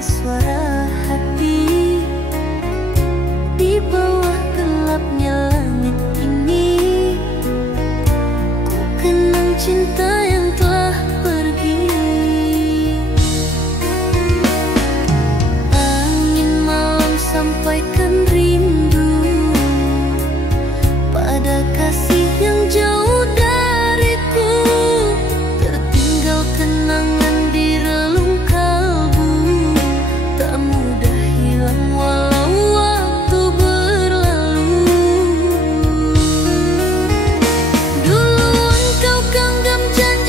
suara hati di bawah gelapnya langit ini. Ku kenang cinta yang telah pergi. Angin malam sampaikan rindu pada kasih yang jauh dariku. Tertinggal kenangan di relung kalbu, tak mudah hilang walau waktu berlalu. Dulu engkau genggam janji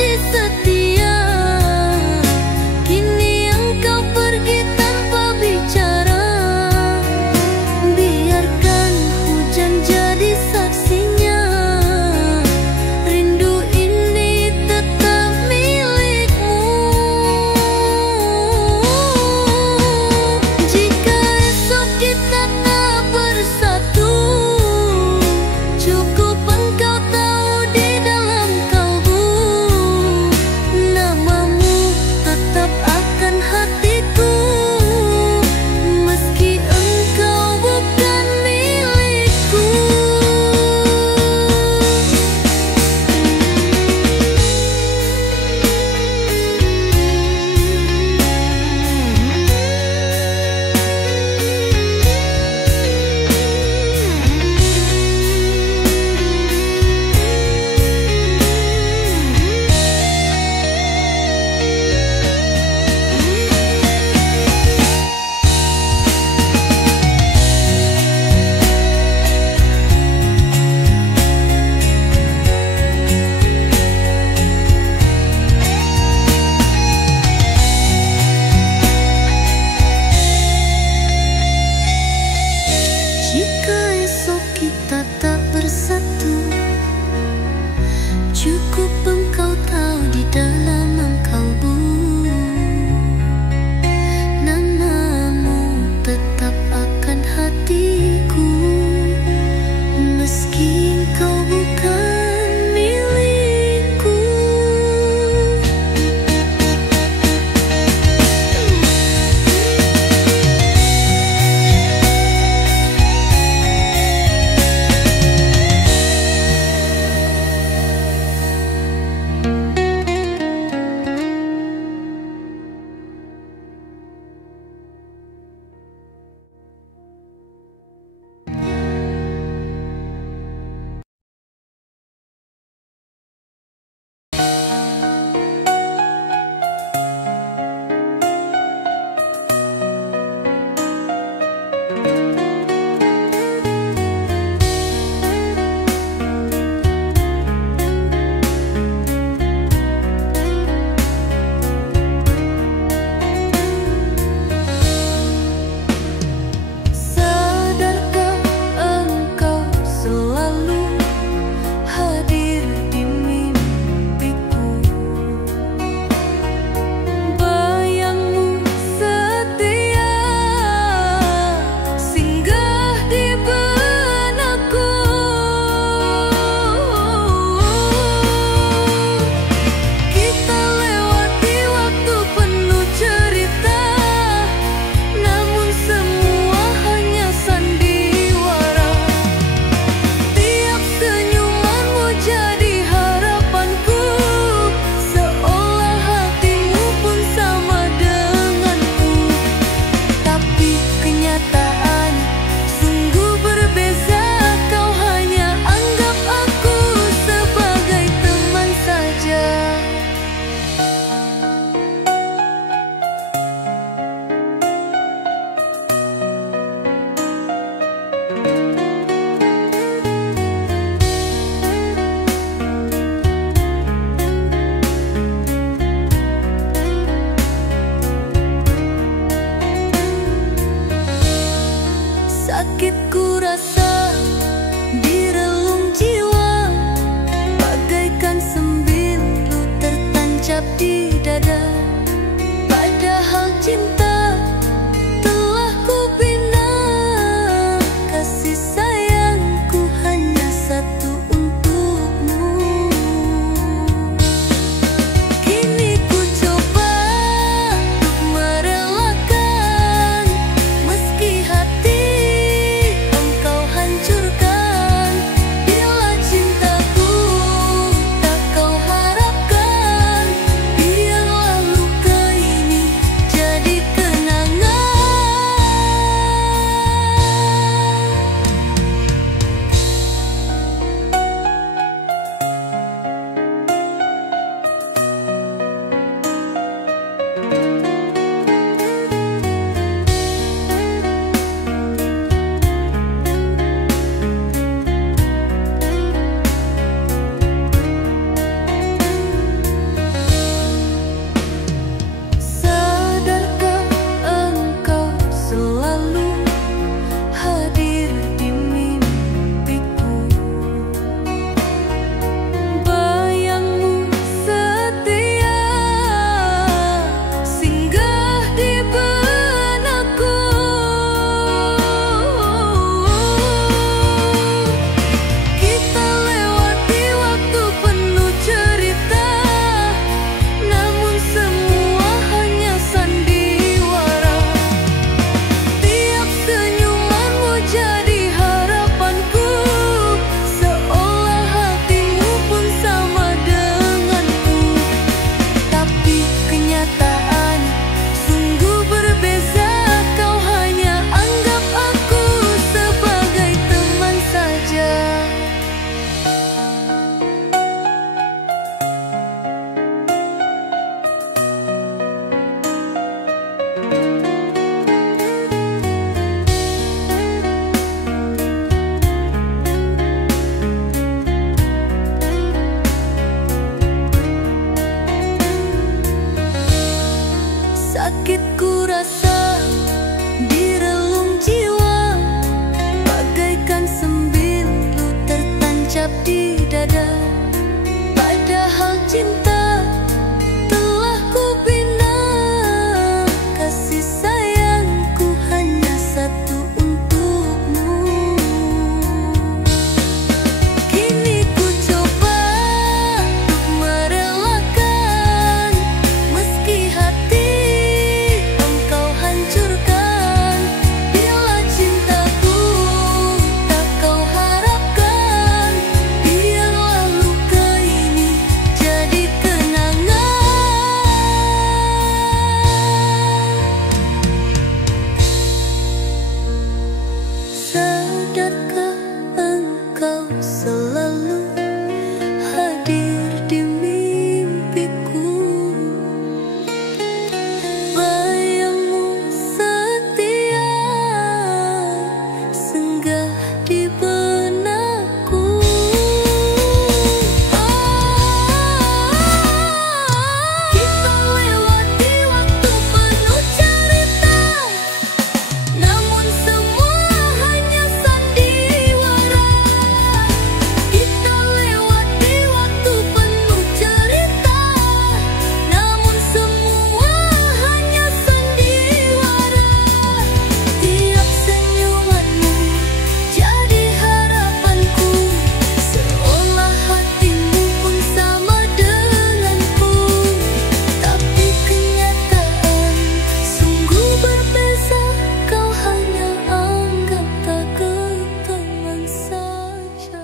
hadir di mimpiku. Bayangmu setia singgah di benakku. Kita lewati waktu penuh cerita, namun semua hanya sandiwara. Kita lewati waktu penuh cerita, namun semua hanya sandiwara. Tiap senyumanmu jadi harapanku, seolah hatimu pun sama denganku. Tapi kenyataan sungguh berbeza, kau hanya anggap tak teman saja.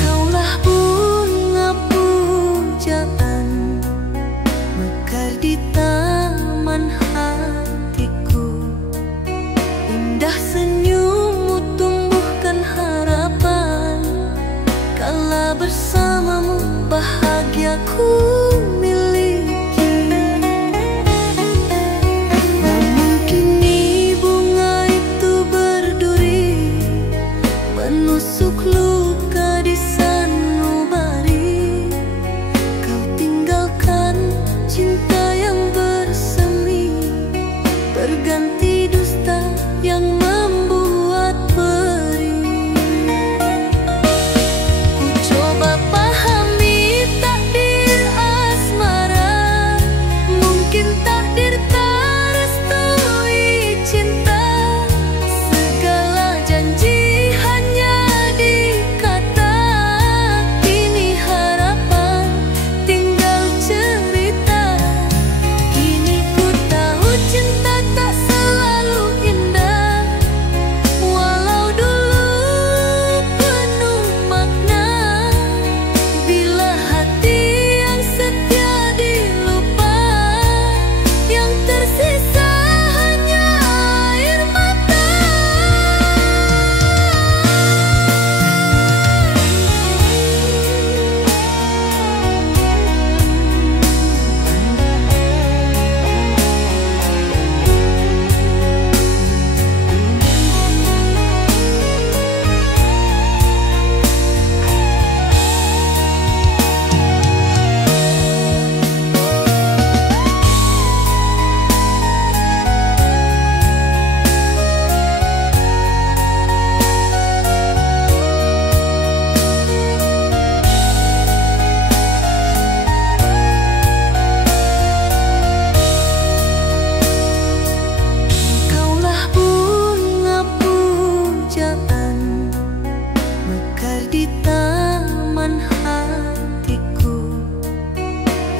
Kaulah bunga pujaan mekar di taman hatiku. Indah senyummu tumbuhkan harapan, kala bersamamu bahagiaku miliki. Namun kini bunga itu berduri, menusuk luka di sanubari. Kau tinggalkan cinta yang bersemi, berganti dusta yang membuat perih. Ku coba pahami takdir asmara, mungkin takdir tak restui cinta. Segala janji hanya di kata, kini harapan tinggal cerita. Kini ku tahu cinta tak selalu indah, walau dulu penuh makna. Bila hati yang setia dilupa, yang tersisa hanya air mata. Kaulah bunga pujaan mekar di taman hatiku.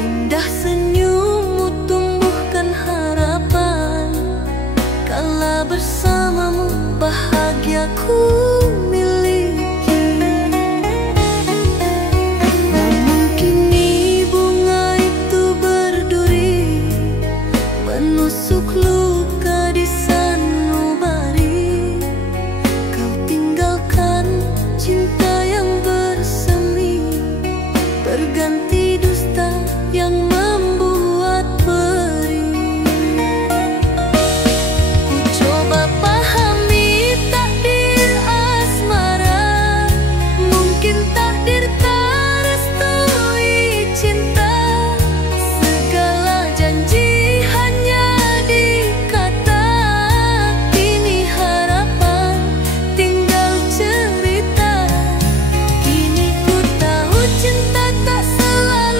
Indah senyummu tumbuhkan harapan, kala bersamamu bahagiaku miliki. Namun kini bunga itu berduri, menusuk luka di sanubari. Kau tinggalkan cinta yang bersemi, berganti dusta yang membuat perih. Ku coba pahami takdir asmara, mungkin takdir tak restui cinta. Segala janji hanya di kata, kini harapan tinggal cerita. Kini ku tahu cinta tak selalu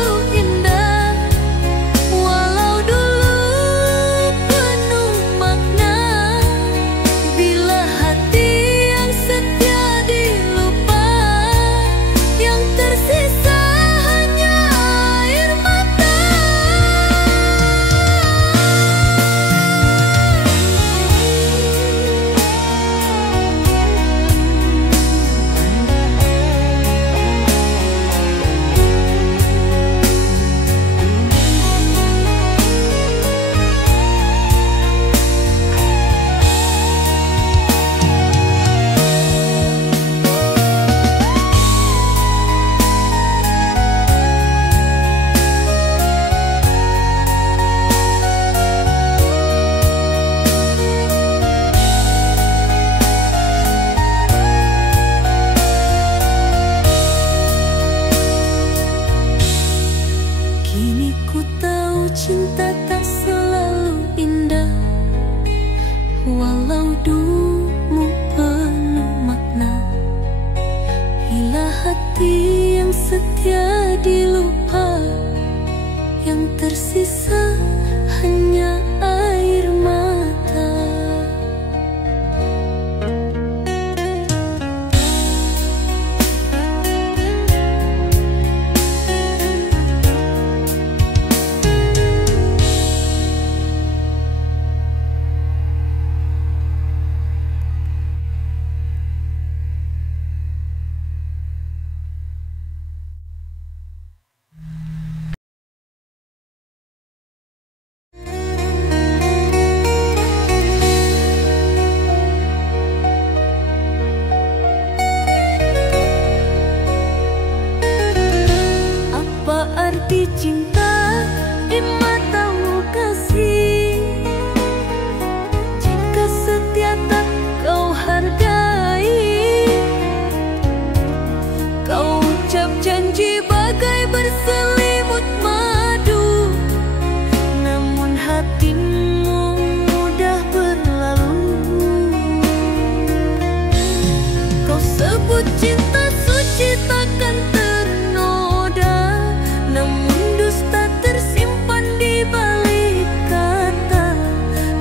cinta tak selalu indah, walau dulu penuh makna. Bila hati yang setia dilupa, yang tersisa hanya air mata. Arti cinta di matamu kasih, jika setia tak kau hargai. Kau ucap janji bagai berselimut madu, namun hatimu mudah berlalu. Kau sebut cinta suci takkan ternoda, namun dusta tersimpan di balik kata.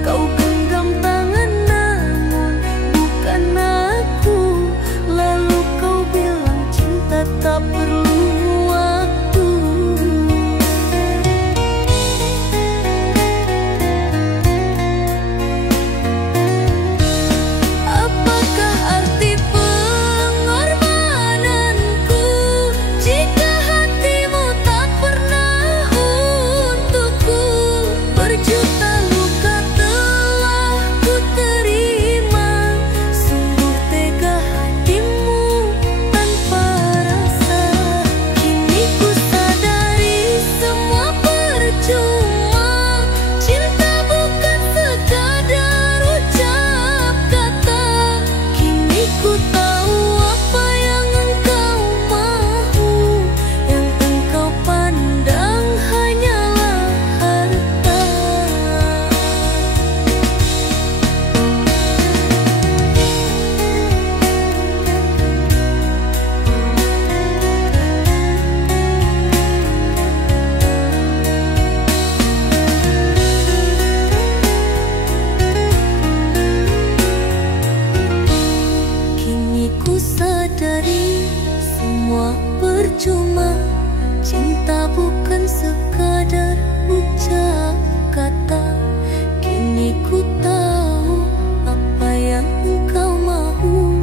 Kau genggam tangan namun bukan aku, lalu kau bilang cinta tak perlu waktu. Apakah arti pengorbananku jika hatimu tak pernah untukku? Berjuta luka telah ku terima, sungguh tega hatimu tanpa rasa. Kini ku sadari semua percuma, cinta bukan sekadar ucap kata. Kini ku tahu apa yang engkau mahu, yang engkau pandang hanyalah harta. Kini ku sadari semua percuma, cinta bukan sekadar ucap kata. Kini ku tahu apa yang engkau mahu,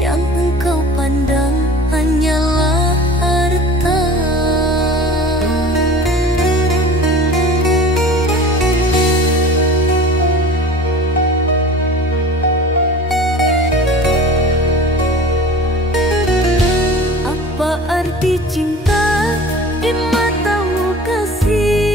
yang engkau pandang hanyalah harta. Apa arti cinta di matamu kasih,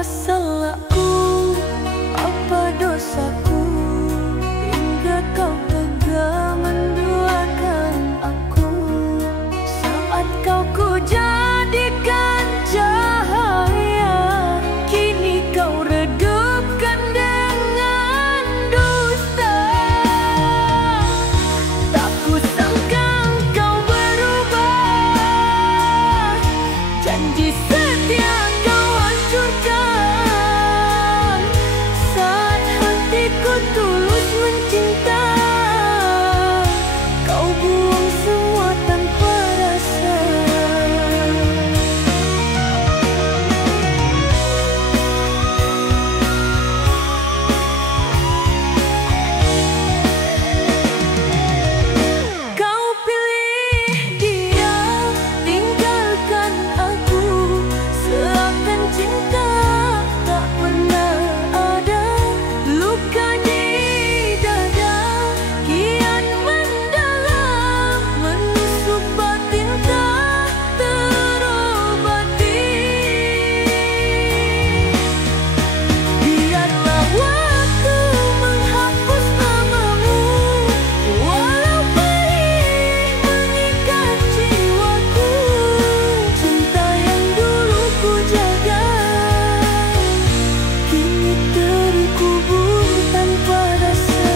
Apa salahku, apa dosaku, hingga kau tega menduakan aku. Saat kau ku jadikan cahaya, kini kau redupkan dengan dusta. Tak kusangka kau berubah, janji setia kau hancurkan. Saat hatiku tulus mencinta, kau buang semua tanpa rasa. Kau pilih dia, tinggalkan aku, seakan cinta tak pernah ada. Luka di dada kian mendalam, menusuk batin tak terobati. Biarlah waktu menghapus namamu, walau perih mengikat jiwaku. Cinta yang dulu ku jaga, kini terkubur tanpa rasa.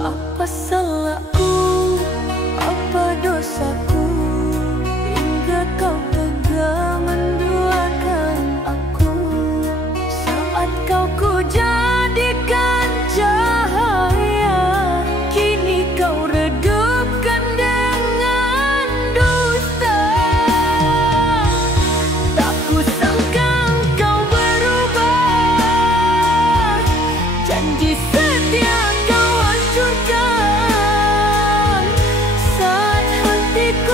Apa salahku, apa dosaku, hingga kau tega menduakan aku. Saat kau ku jadikan cahaya, kini kau redupkan dengan dusta. Tak kusangka kau berubah, janji setia kau hancurkan. Saat hatiku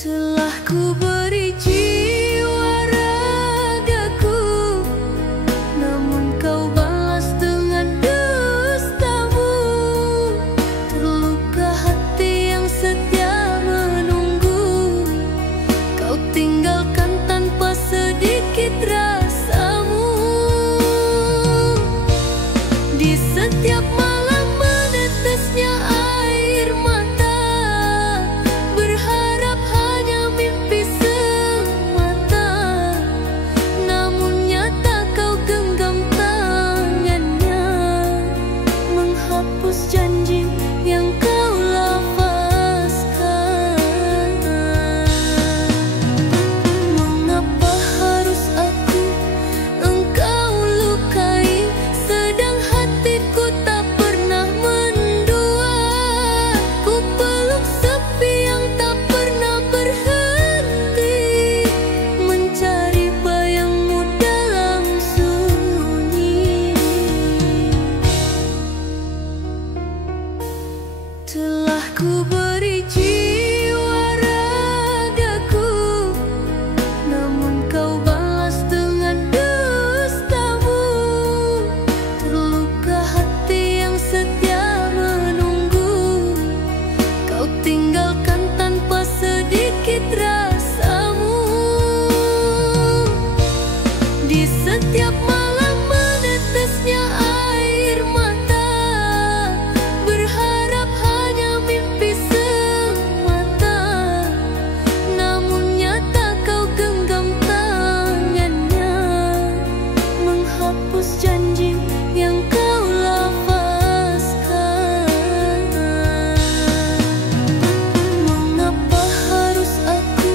Telah ku beri jiwa ragaku, namun kau balas dengan dustamu. Terluka hati yang setia menunggu, kau tinggalkan tanpa sedikit rasamu. Di setiap malam menetesnya air mata, berharap hanya mimpi semata. Namun nyata kau genggam tangannya, menghapus janji yang kau lafazkan. Mengapa harus aku engkau lukai, sedang hatiku tak pernah mendua. Ku peluk sepi yang tak pernah berhenti, mencari bayangmu dalam sunyi. Telah ku beri jiwa ragaku, namun kau balas dengan dustamu. Terluka hati yang setia menunggu, kau tinggalkan tanpa sedikit rasamu. Di setiap malam menetesnya air mata, berharap hanya mimpi semata. Namun nyata kau genggam tangannya, menghapus janji yang kau lafazkan. Mengapa harus aku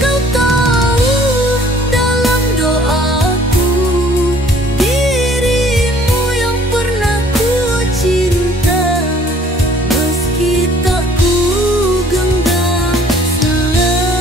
kau tahu dalam doaku, dirimu yang pernah ku cinta, meski tak ku genggam selamanya.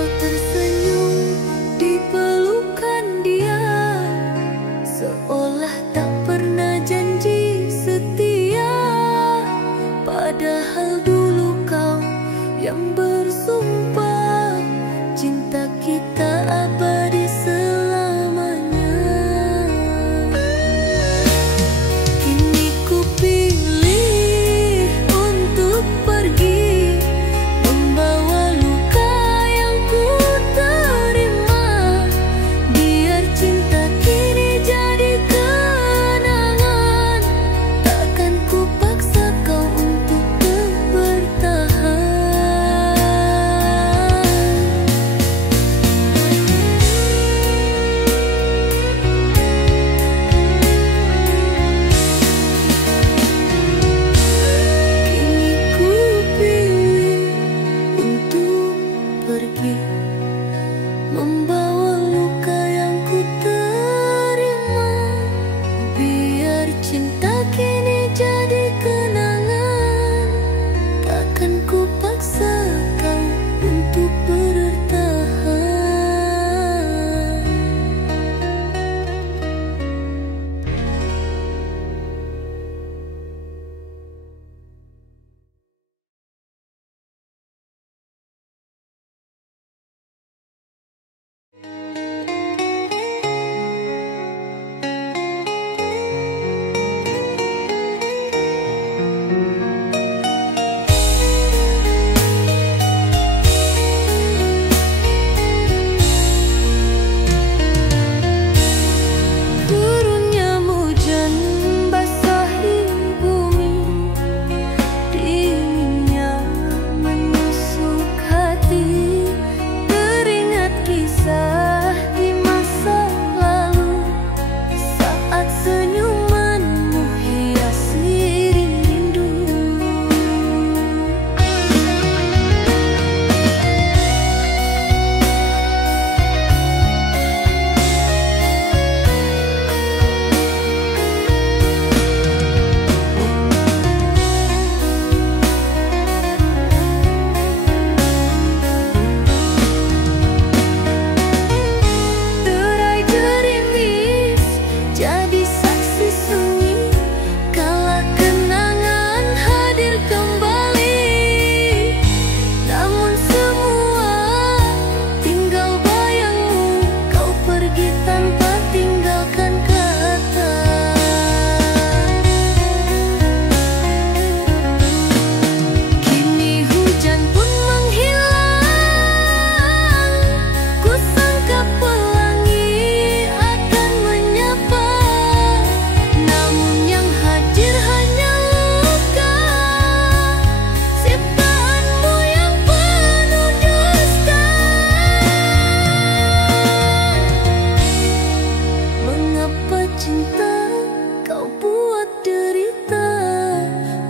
kau tersenyum di pelukan dia, seolah tak pernah janji setia. Padahal dulu kau yang bersumpah cinta kita abadi selamanya. Kini ku pilih untuk pergi, membawa luka yang ku terima. Biar cinta kini jadi kenangan, takkan ku paksa kau untuk bertahan. Kini ku pilih untuk pergi, membawa luka yang ku terima. Biar cinta kini jadi kenangan, takkan ku paksa kau untuk bertahan. Turunnya hujan basahi bumi, dinginnya menusuk hati. Teringat kisah di masa lalu, saat senyumanmu hiasi rindu. Derai gerimis jadi saksi sunyi, kala kenangan hadir kembali. Namun semua tinggal bayangmu, kau pergi tanpa tinggalkan kata. Kini hujan pun menghilang, ku sangka pelangi akan menyapa. Namun yang hadir hanya luka, ciptaanmu yang penuh dusta. Mengapa cinta kau buat derita,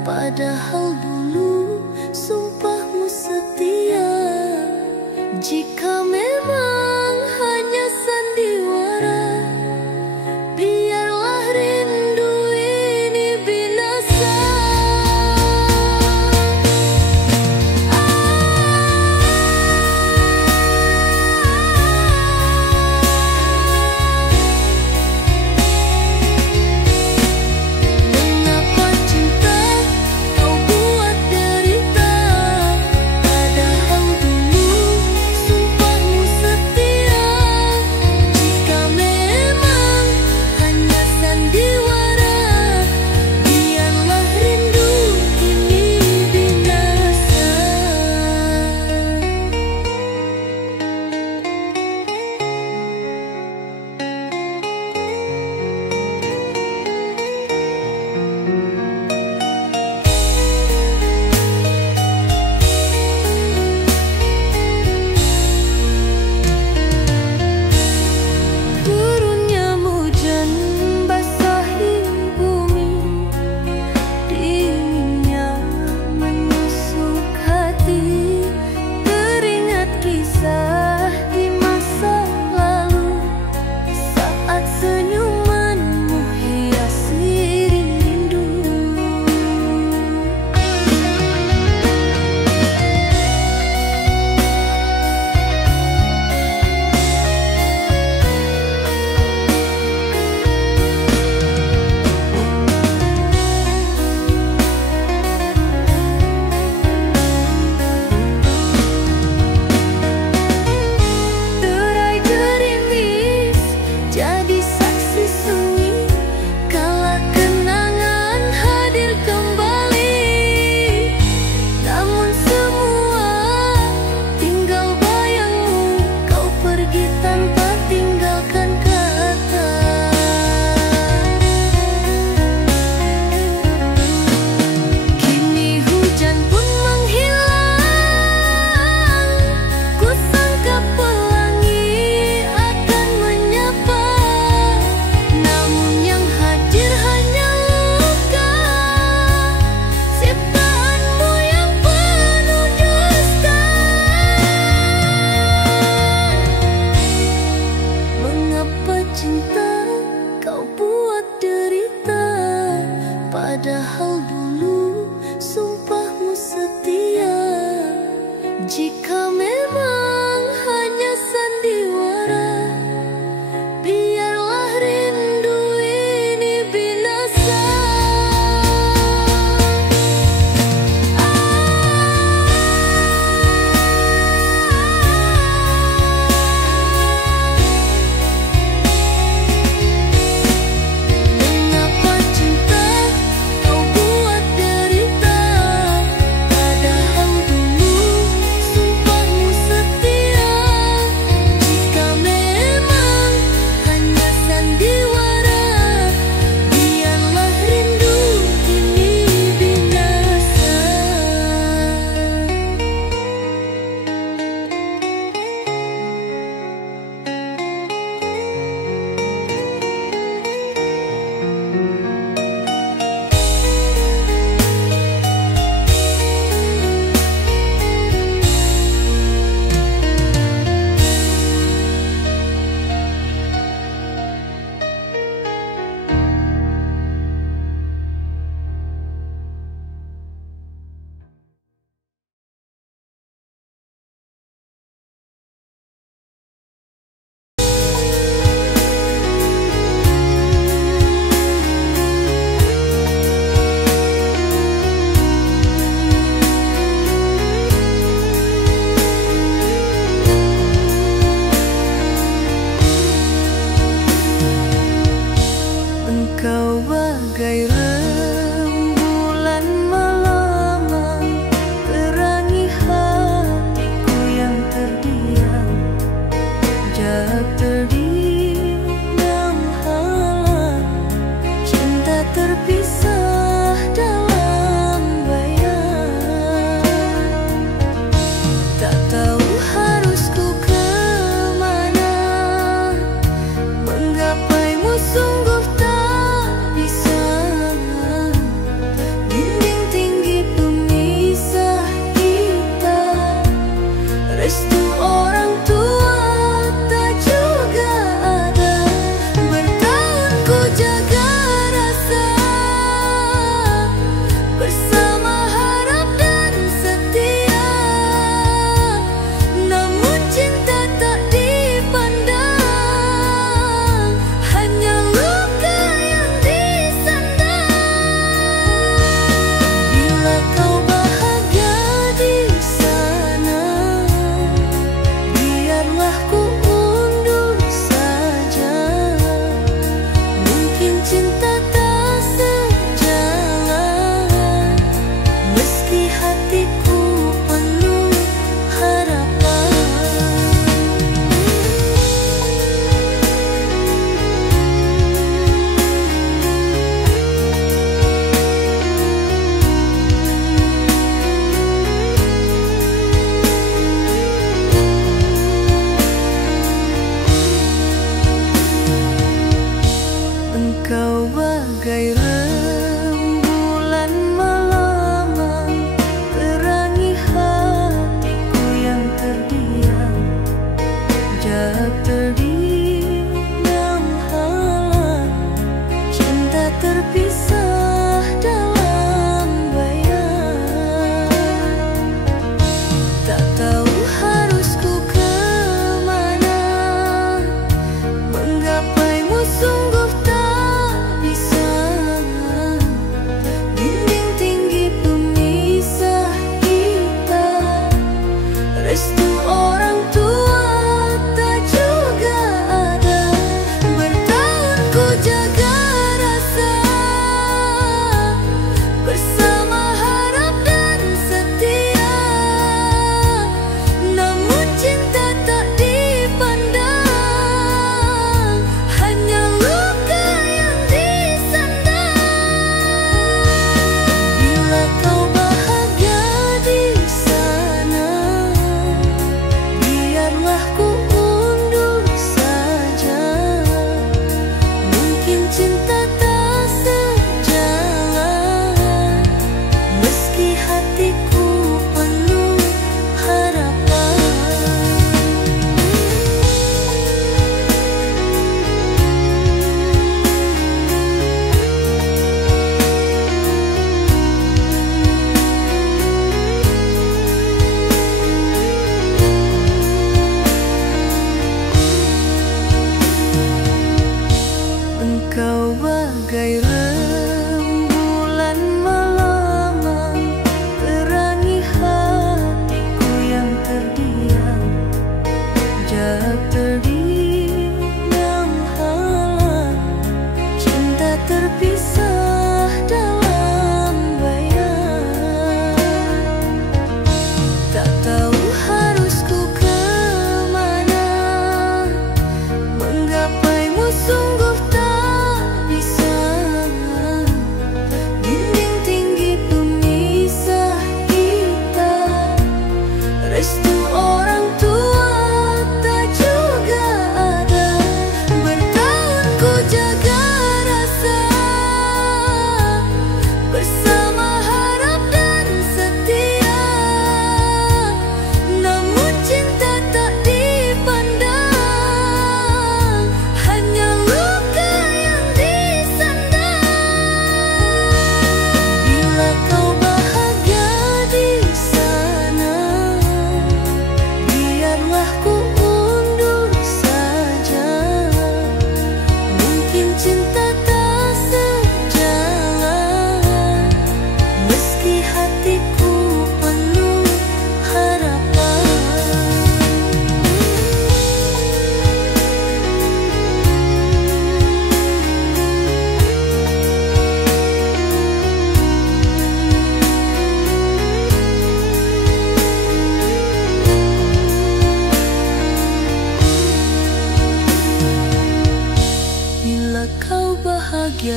padahal dulu sumpahmu setia. Jika memang hanya sandiwara, biarlah rindu ini binasa. Mengapa cinta kau buat derita, padahal dulu sumpah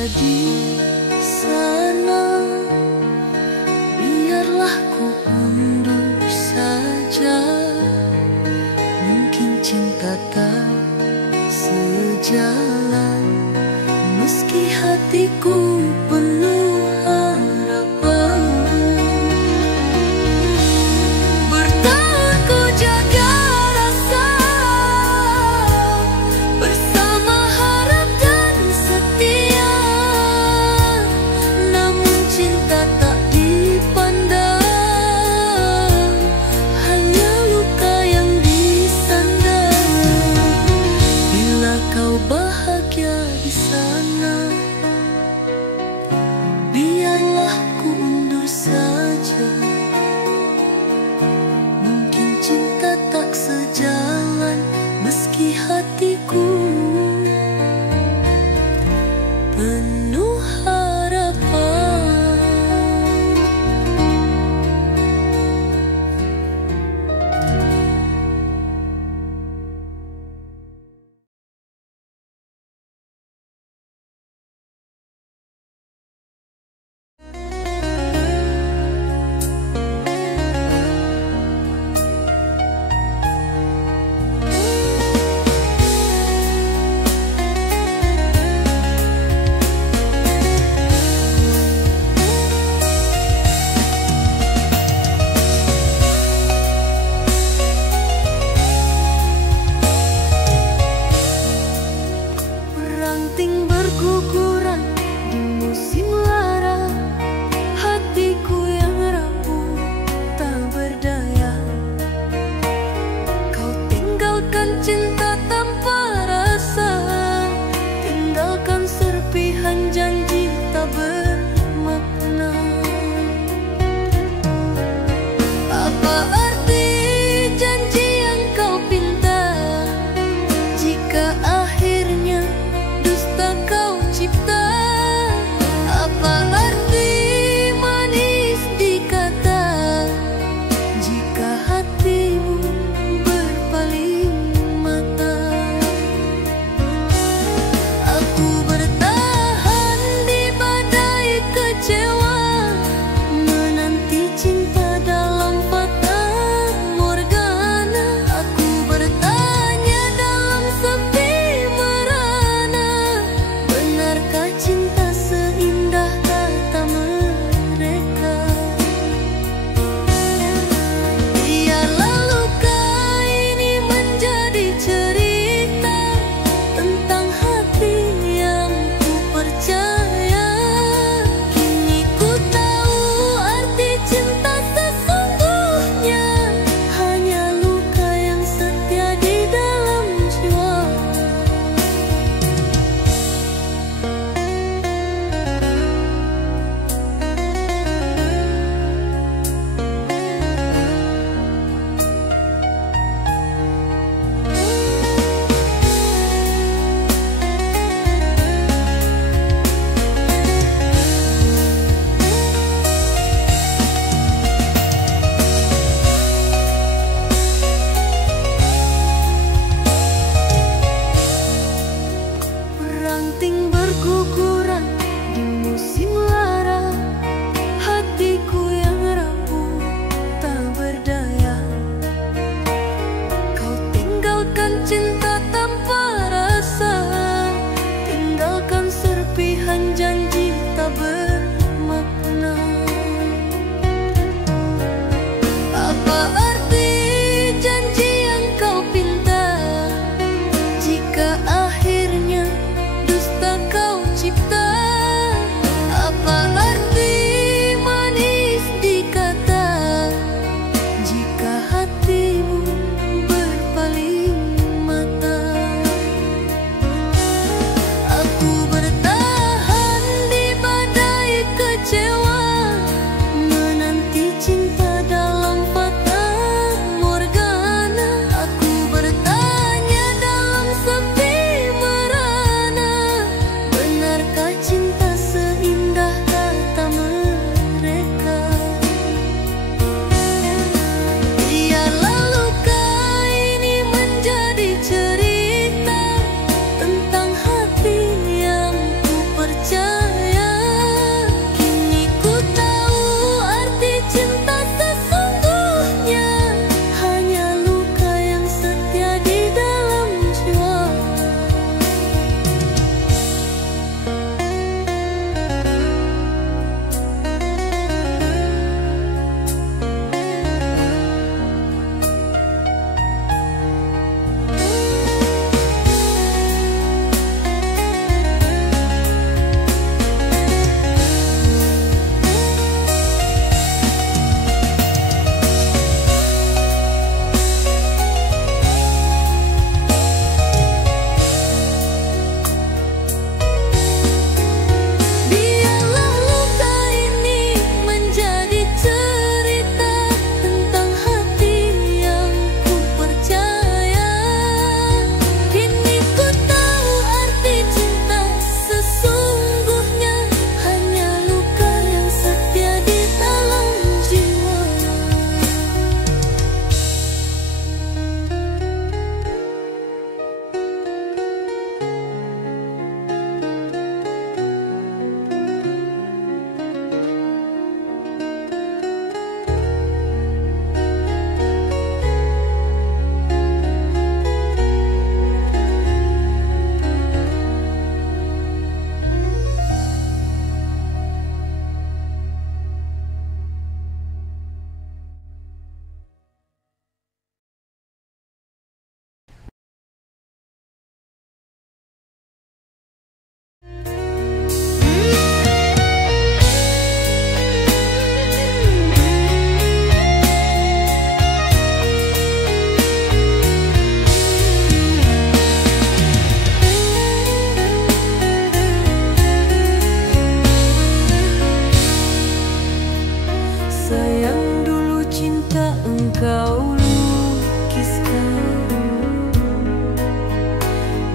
di sana, biarlah ku undur saja. Mungkin cinta tak sejalan, meski hatiku penuh harapan. Bertahan ku jaga rasa, bersama harap dan setia. Namun cinta tak dipandang, hanya luka yang disandang. Bila kau bahagia di sana, biarlah ku undur saja. Mungkin cinta tak sejalan, meski hatiku penuh harapan.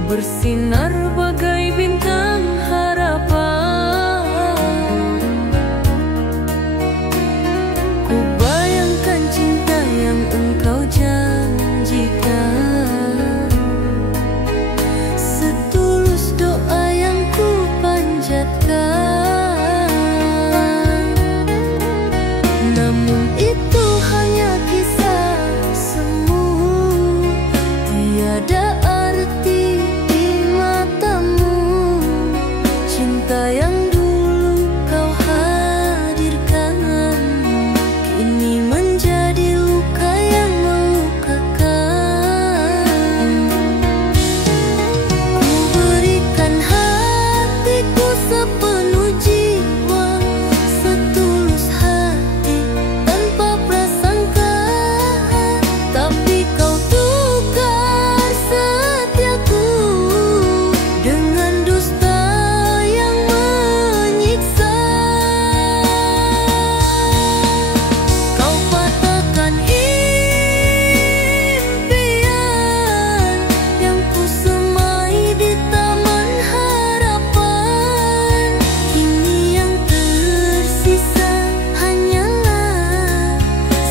bersinar bagai bintang harapan. Ku bayangkan cinta yang engkau janjikan, setulus doa yang ku panjatkan. Namun itu hanya kisah semu, tiada arti di matamu. Cinta yang dulu kau hadirkan kini menjadi luka yang melukakan. Ku berikan hatiku sepenuh jiwa, setulus hati tanpa prasangka, tapi kau tukar setiaku dengan dusta yang menyiksa. Kau patahkan impian yang ku semai di taman harapan. Kini yang tersisa hanyalah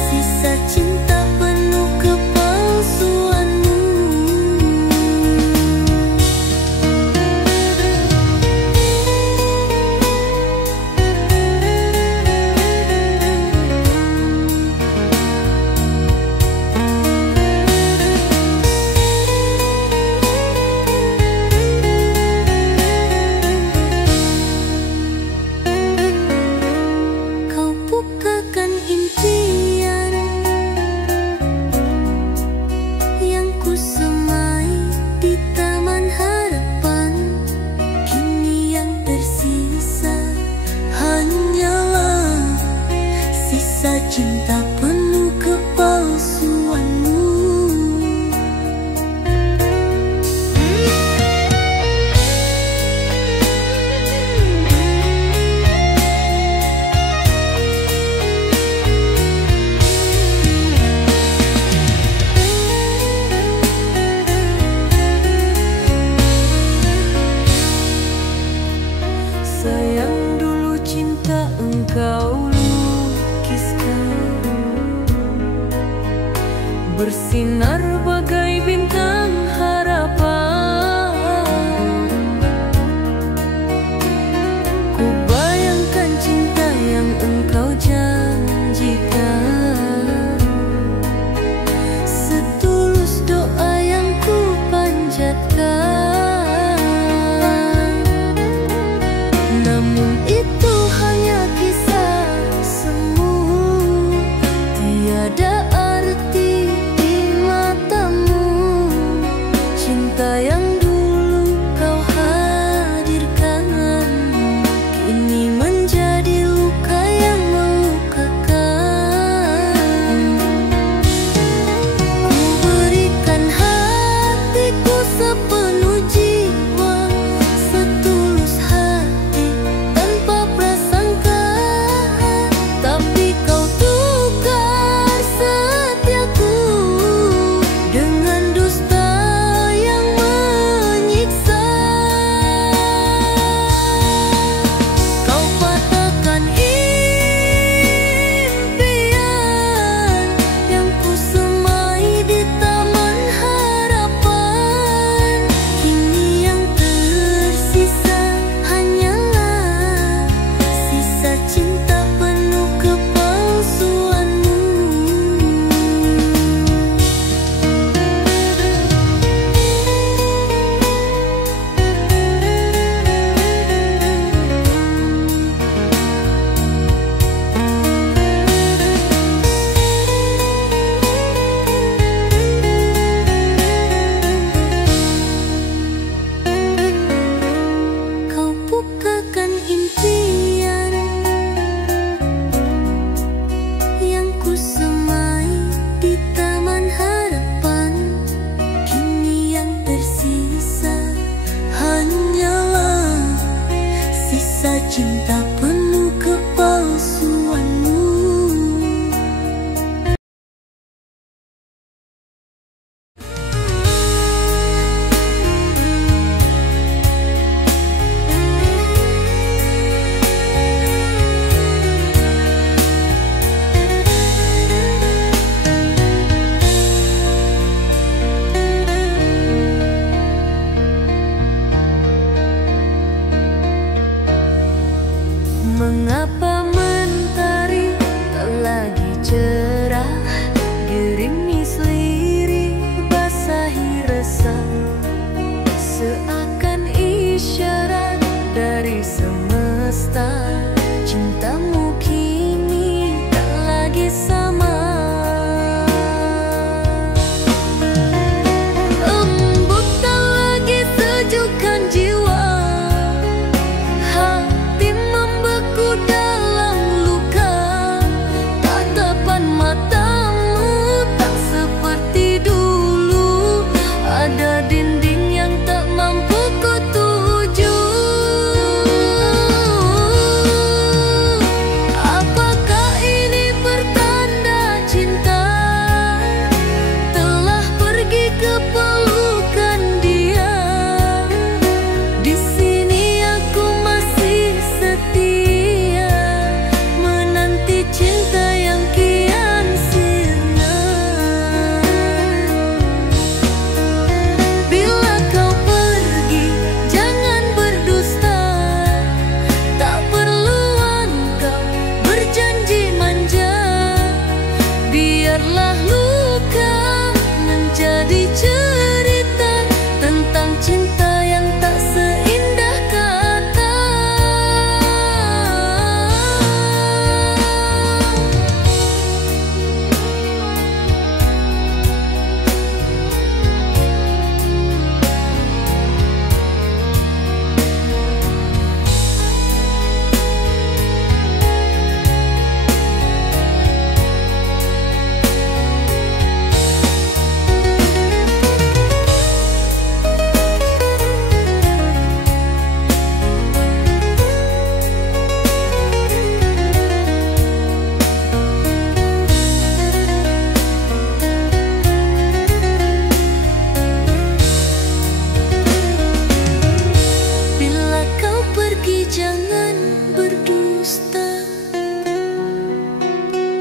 sisa cinta penuh kepalsuanmu. Kau bukakan impian yang ku semai di taman harapan. Kini yang tersisa hanyalah sisa cinta penuh kepalsuanmu. Sayang, dulu cinta engkau lukiskan, bersinar bagai bintang harapan. Ku bayangkan cinta yang engkau janjikan, setulus doa yang ku panjatkan. Namun itu hanya kisah semu, tiada arti di matamu. Cinta yang dulu kau hadirkan kini menjadi luka yang melukakan. Ku berikan hatiku sepenuh jiwa, setulus hati tanpa prasangka, tapi kau tukar setiaku dengan dusta yang menyiksa. seakan isyarat dari semesta. Cintamu kini tak lagi sama. Embun tak lagi sejukkan jiwa, hati membeku dalam luka. Tatapan matamu tak seperti dulu, ada dinding yang tak mampu ku tuju. Apakah ini pertanda cinta telah pergi ke pelukan dia? Di sini aku masih setia menanti cinta yang kian sirna. Bila kau pergi, jangan berdusta. Tak perlu engkau berjanji manja. Biarlah luka menjadi cerita tentang cinta yang tak seindah kata. Bila kau pergi, jangan berdusta.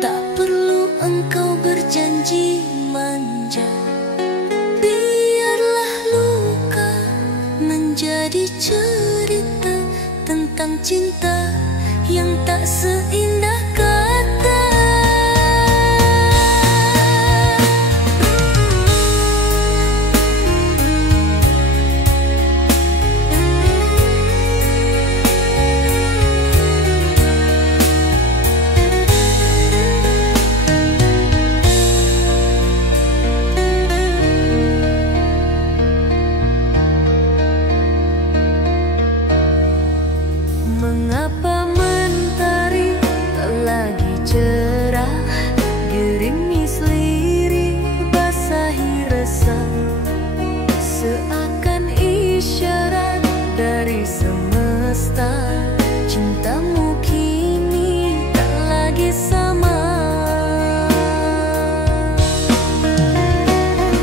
Tak perlu engkau berjanji manja. Biarlah luka menjadi cerita tentang cinta yang tak seindah kata. Mengapa mentari tak lagi cerah, gerimis lirik basahi resah, seakan isyarat dari semesta. Cintamu kini tak lagi sama.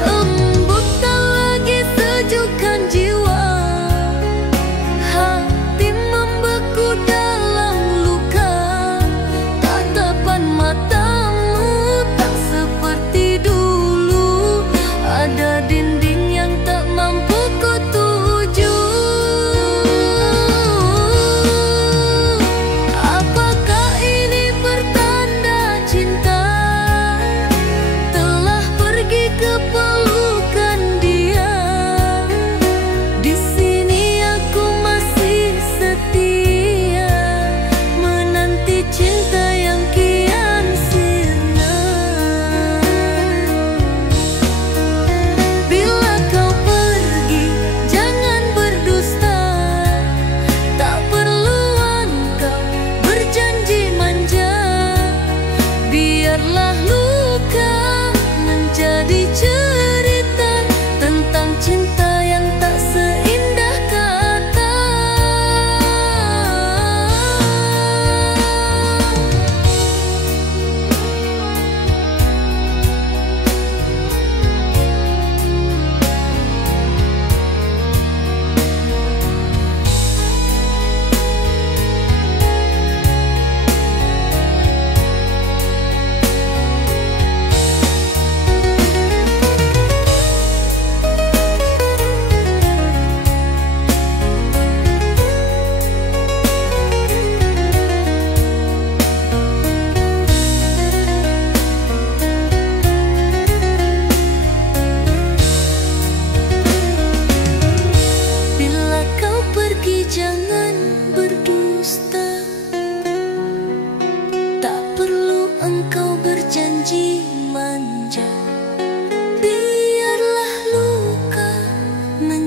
Embun tak lagi sejukkan jiwa, hati membeku dalam luka. Tatapan matamu tak seperti dulu, ada dinding yang tak mampu ku tuju.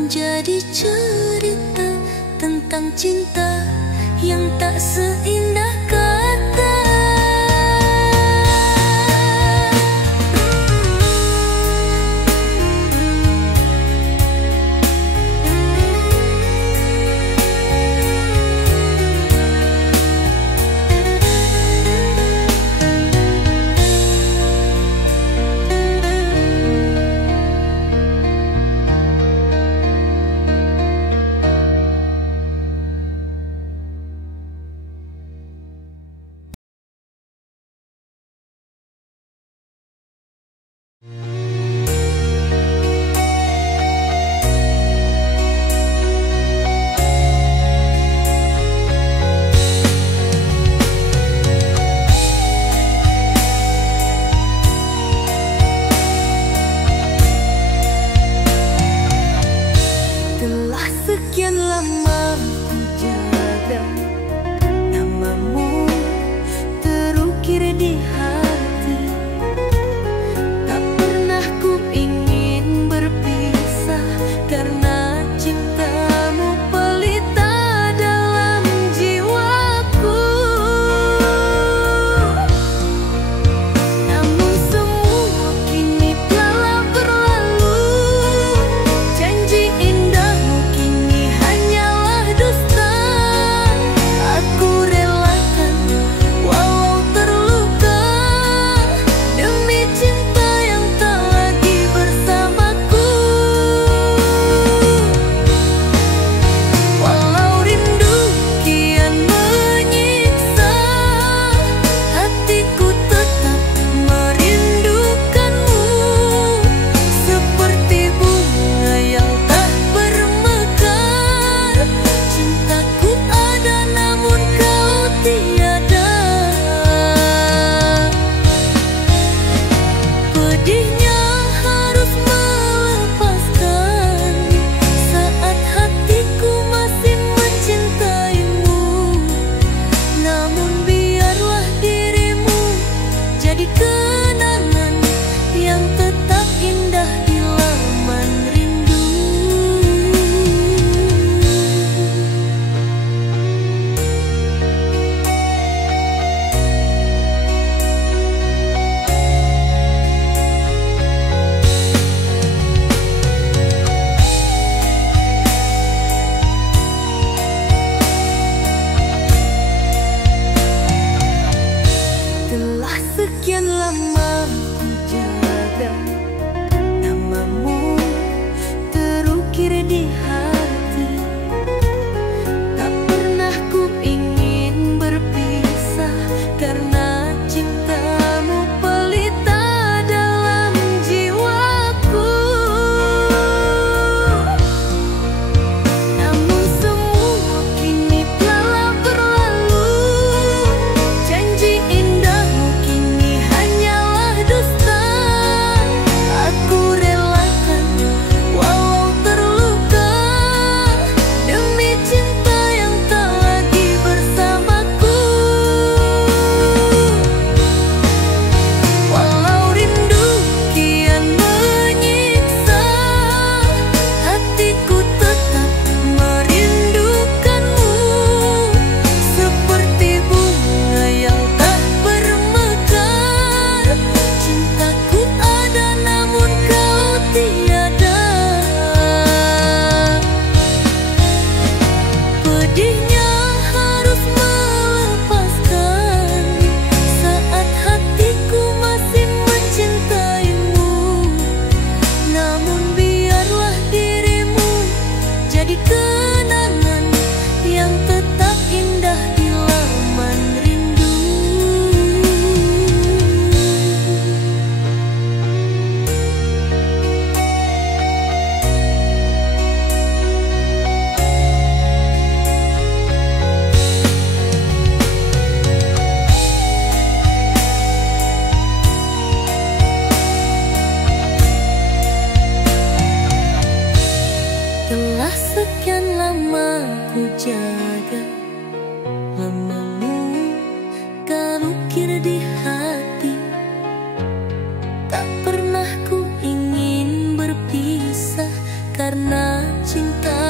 menjadi cerita tentang cinta yang tak seindah kata. Sekian lama ku jaga namamu terukir di hati. Tak pernah ku ingin berpisah karena cintamu pelita dalam jiwaku. Namun semua kini telah berlalu. Janji indahmu hanyalah dusta. Aku relakan walau terluka demi cinta yang tak lagi bersamaku. Walau rindu kian menyiksa, hatiku tetap merindukanmu. Seperti bunga yang tak bermekar, cintaku ada namun kau tiada. Pedihnya harus melepaskan saat hatiku masih mencintaimu. Namun biarlah dirimu jadi kenangan yang tetap indah di laman rindu. Telah sekian lama ku jaga namamu terukir di hati. Tak pernah ku ingin berpisah karena cintamu pelita dalam jiwaku. Namun semua kini telah berlalu. Janji indahmu kini hanyalah dusta. Aku relakan walau terluka demi cinta yang tak lagi bersamaku. Walau rindu kian menyiksa, hatiku tetap merindukanmu. Seperti bunga yang tak bermekar, cintaku ada namun kau tiada. Pedihnya harus melepaskan saat hatiku masih mencintaimu. Namun biarlah dirimu jadi kenangan yang tetap indah di laman rindu. Telah sekian lama ku jaga namamu kau ukir di hati. Tak pernah ku ingin berpisah karena cinta